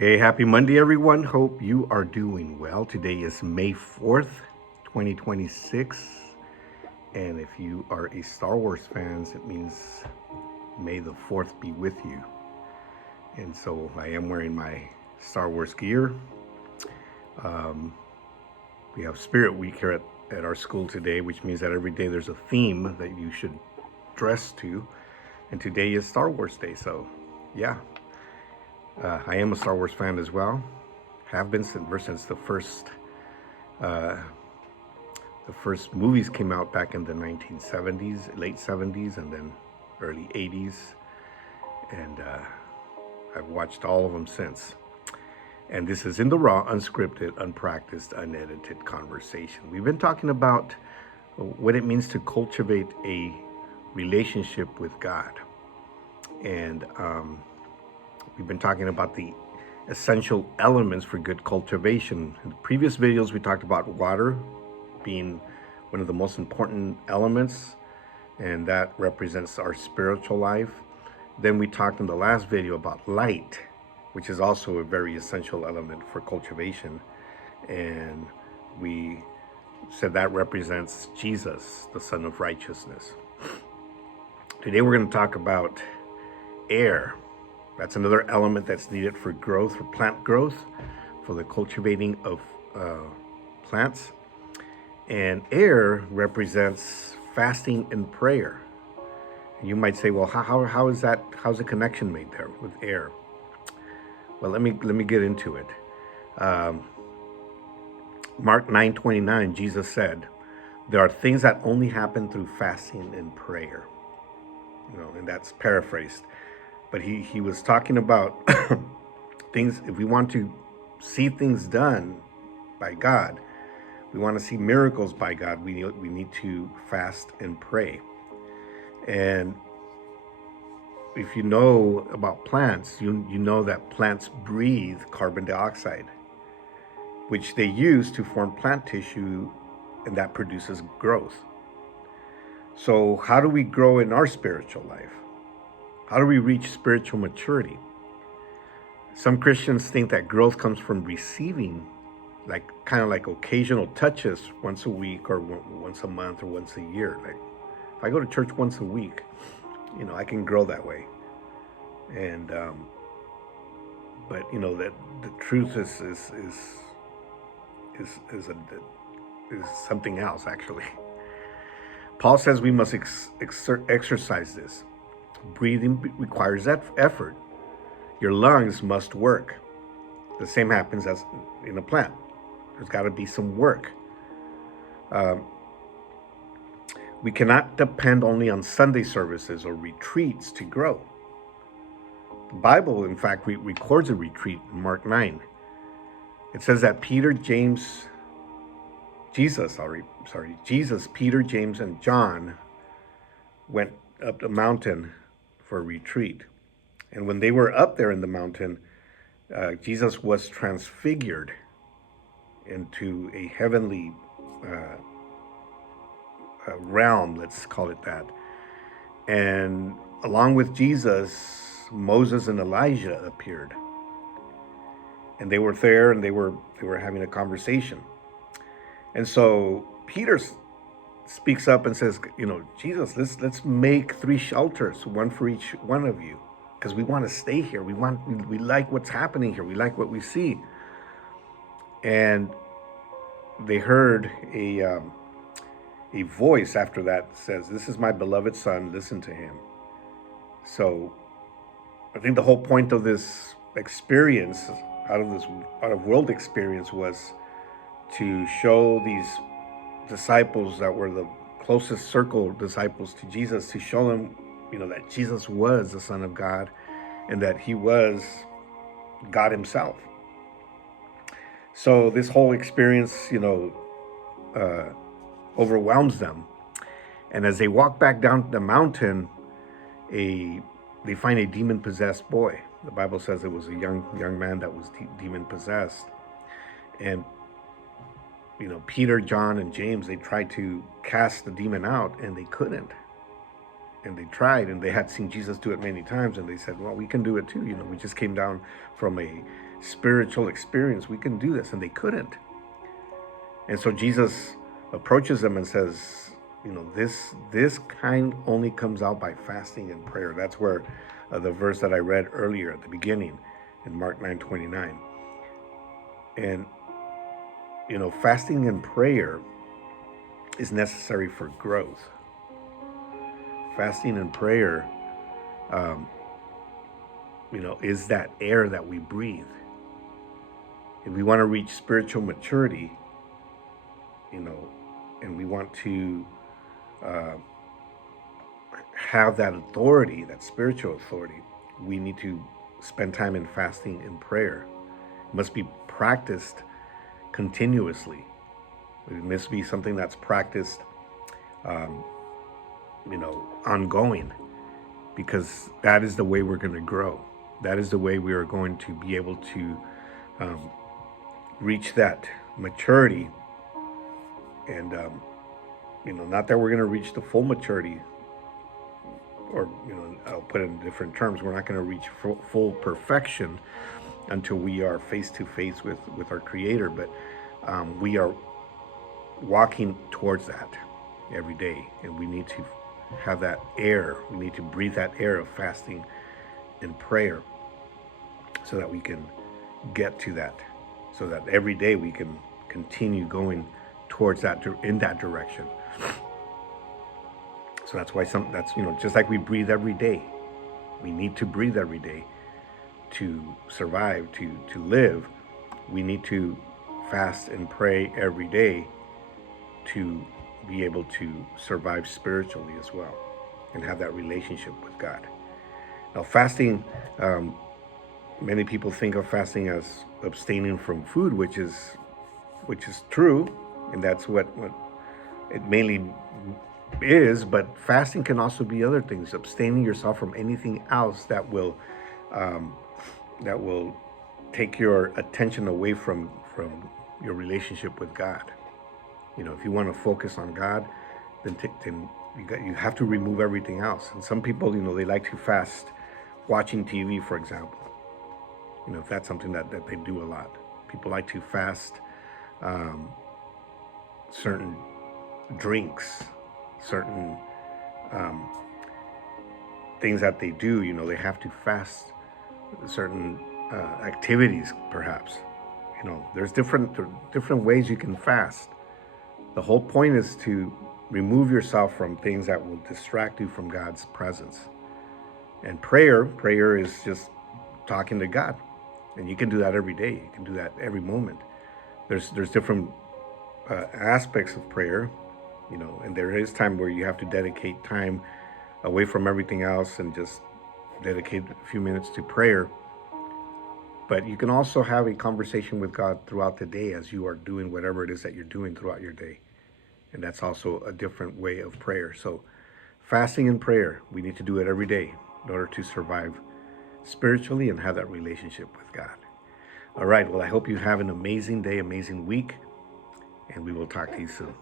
Hey, happy Monday, everyone. Hope you are doing well. Today is May 4th, 2026. And if you are a Star Wars fan, it means May the 4th be with you. And so I am wearing my Star Wars gear. We have Spirit Week here at our school today, which means that every day there's a theme that you should dress to. And today is Star Wars Day. So, yeah, I am a Star Wars fan as well. Have been since uh, the first movies came out back in the 1970s, late 70s, and then early 80s. And I've watched all of them since. And this is in the raw, unscripted, unpracticed, unedited conversation. We've been talking about what it means to cultivate a relationship with God. And we've been talking about the essential elements for good cultivation. In the previous videos, we talked about water being one of the most important elements, and that represents our spiritual life. Then we talked in the last video about light, which is also a very essential element for cultivation. And we said that represents Jesus, the Son of Righteousness. Today we're going to talk about air. That's another element that's needed for growth, for plant growth, for the cultivating of plants. And air represents fasting and prayer. And you might say, well, how's the connection made there with air? Well, let me get into it. Mark 9:29, Jesus said, there are things that only happen through fasting and prayer. And that's paraphrased. But he was talking about things, if we want to see things done by God, we want to see miracles by God, we need to fast and pray. And if you know about plants, you know that plants breathe carbon dioxide, which they use to form plant tissue, and that produces growth. So how do we grow in our spiritual life? How do we reach spiritual maturity? Some Christians think that growth comes from receiving, kind of like occasional touches once a week or once a month or once a year. Like if I go to church once a week, I can grow that way. And but that the truth is something else actually. Paul says we must exercise this. Breathing requires effort. Your lungs must work. The same happens as in a plant. There's got to be some work. We cannot depend only on Sunday services or retreats to grow. The Bible, in fact, records a retreat in Mark 9. It says that Jesus, Peter, James, and John went up the mountain for a retreat. And when they were up there in the mountain, Jesus was transfigured into a heavenly realm, let's call it that. And along with Jesus, Moses and Elijah appeared. And they were there, and they were having a conversation. And so Peter speaks up and says, Jesus, let's make 3 shelters, one for each one of you, because we want to stay here. We like what's happening here. We like what we see. And they heard a voice after that says, "This is my beloved son. Listen to him." So I think the whole point of this experience, out of world experience, was to show these disciples that were the closest circle disciples to Jesus, to show them, that Jesus was the Son of God and that he was God himself. So this whole experience, overwhelms them. And as they walk back down the mountain, they find a demon-possessed boy. The Bible says it was a young man that was demon-possessed. And Peter, John, and James, they tried to cast the demon out, and they couldn't. And they tried, and they had seen Jesus do it many times, and they said, well, we can do it too. We just came down from a spiritual experience. We can do this. And they couldn't. And so Jesus approaches them and says, this kind only comes out by fasting and prayer. That's where the verse that I read earlier at the beginning in Mark 9:29. And, fasting and prayer is necessary for growth. Fasting and prayer, is that air that we breathe. If we want to reach spiritual maturity, and we want to have that authority, that spiritual authority, we need to spend time in fasting and prayer. It must be practiced continuously. It must be something that's practiced, ongoing, because that is the way we're going to grow. That is the way we are going to be able to reach that maturity. And, not that we're going to reach the full maturity, or, I'll put it in different terms. We're not going to reach full perfection until we are face to face with our Creator. But we are walking towards that every day. And we need to have that air. We need to breathe that air of fasting and prayer so that we can get to that. So that every day we can continue going towards that, in that direction. So that's why that's just like we breathe every day. We need to breathe every day to survive, to live. We need to fast and pray every day to be able to survive spiritually as well, and have that relationship with God. Now, fasting, many people think of fasting as abstaining from food, which is true, and that's what it mainly is. But fasting can also be other things, abstaining yourself from anything else that will take your attention away from your relationship with God. If you want to focus on God, then you have to remove everything else. And some people, they like to fast watching TV, for example. If that's something that they do a lot. People like to fast certain drinks, certain things that they do. They have to fast certain activities, perhaps. There's different ways you can fast. The whole point is to remove yourself from things that will distract you from God's presence. And prayer is just talking to God. And you can do that every day. You can do that every moment. There's different aspects of prayer, and there is time where you have to dedicate time away from everything else and just dedicate a few minutes to prayer. But you can also have a conversation with God throughout the day as you are doing whatever it is that you're doing throughout your day. And that's also a different way of prayer. So fasting and prayer, we need to do it every day in order to survive spiritually and have that relationship with God. All right, well, I hope you have an amazing day, amazing week, and we will talk to you soon.